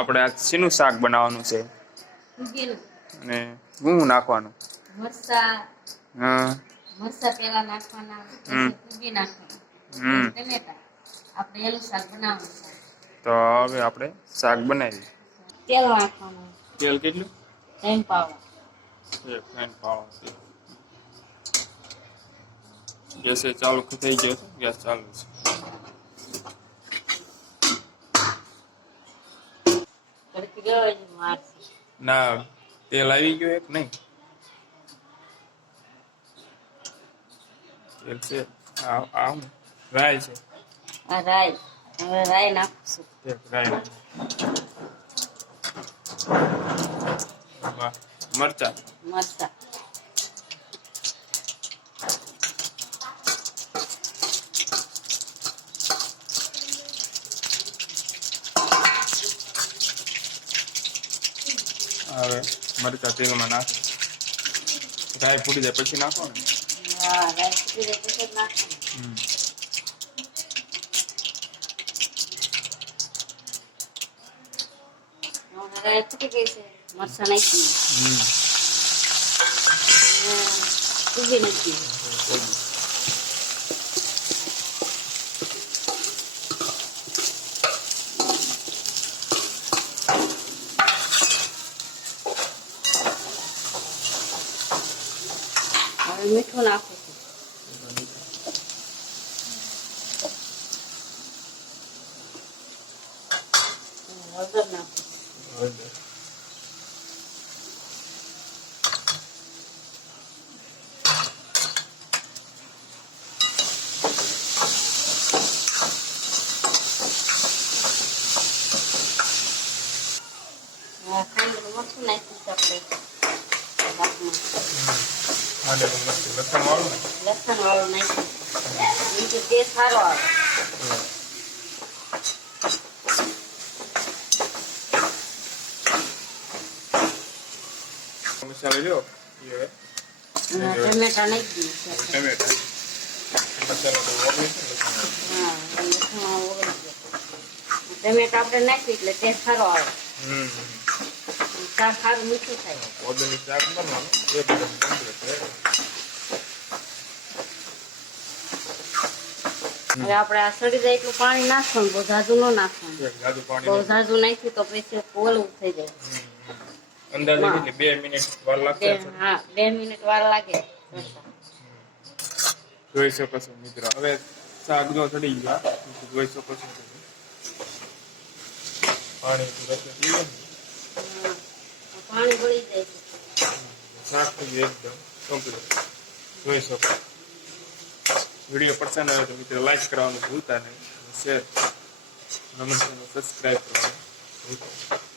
આપણે આ શીનું શાક બનાવવાનું છે અને હું નાખવાનું મરચા હા મરચા તો હવે આપણે શાક બનાવી તેલ નાખવાનું તેલ કેટલું ત્રણ પાવા એક ત્રણ પાવા ગેસ ચાલુ થઈ ગયો ગેસ ચાલુ છે ના તેલ આવી ગયું એક નહીં આમ રાય છે રાય રાય નાખશું રાય નાખશું મરચા મરચા હવે મરચા તેલમાં નાખો રાય ફૂટી જાય પછી નાખો ને હા રાય ફૂટી જાય પછી નાખો રાય ફૂટી ગઈ છે મરચા નાખી હમ ફૂટી નથી મીઠું નાખું છું હળદર નાખું હળદર Nah, kan nice tuh naik bisa play. Bagus. ಅಲ್ಲೇ ಬಂದಿತ್ತು ಯಾಕ ಮಾರು? ಲಸ್ ಮಾರು ನೈ. ಇದೇ ತೆಸ ಫಾರೋ ಆ. ಹ್ಮ್. ಹೊಸಲೇಯೋ. ಇವೇ. ನಾಕನೆ ಕಣೈದು. ಟಮ್ಯಾಟೋ ಓದ್ವಿ. ನಾ ಟಮ್ಯಾಟೋ ಆಡ್ರೆ ನಾಕಿ ಇಟ್ಲೆ ತೆಸ ಫಾರೋ ಆ. ಹ್ಮ್. શાક સારું મીઠું થાય કોદની શાક બનવાનું એ બધું કમ્પ્લીટ થાય હવે આપણે આ સડી જાય એટલું પાણી નાખવાનું બહુ ઝાઝુ ન નાખવાનું બહુ ઝાઝુ નાખ્યું તો પછી ઓલું થઈ જાય અંદાજે બે મિનિટ વાર લાગે હા બે મિનિટ વાર લાગે જોઈ શકો છો મિત્રો હવે શાક જો સડી ગયા જોઈ શકો છો પાણી એકદમ કમ્પ્લીટ જોઈ શકો વિડીયો પસંદ આવે તો મિત્રો લાઈક કરવાનું ભૂલતા નહીં શેર નમસ્કાર સબસ્ક્રાઈબ કરવાનું ભૂલતા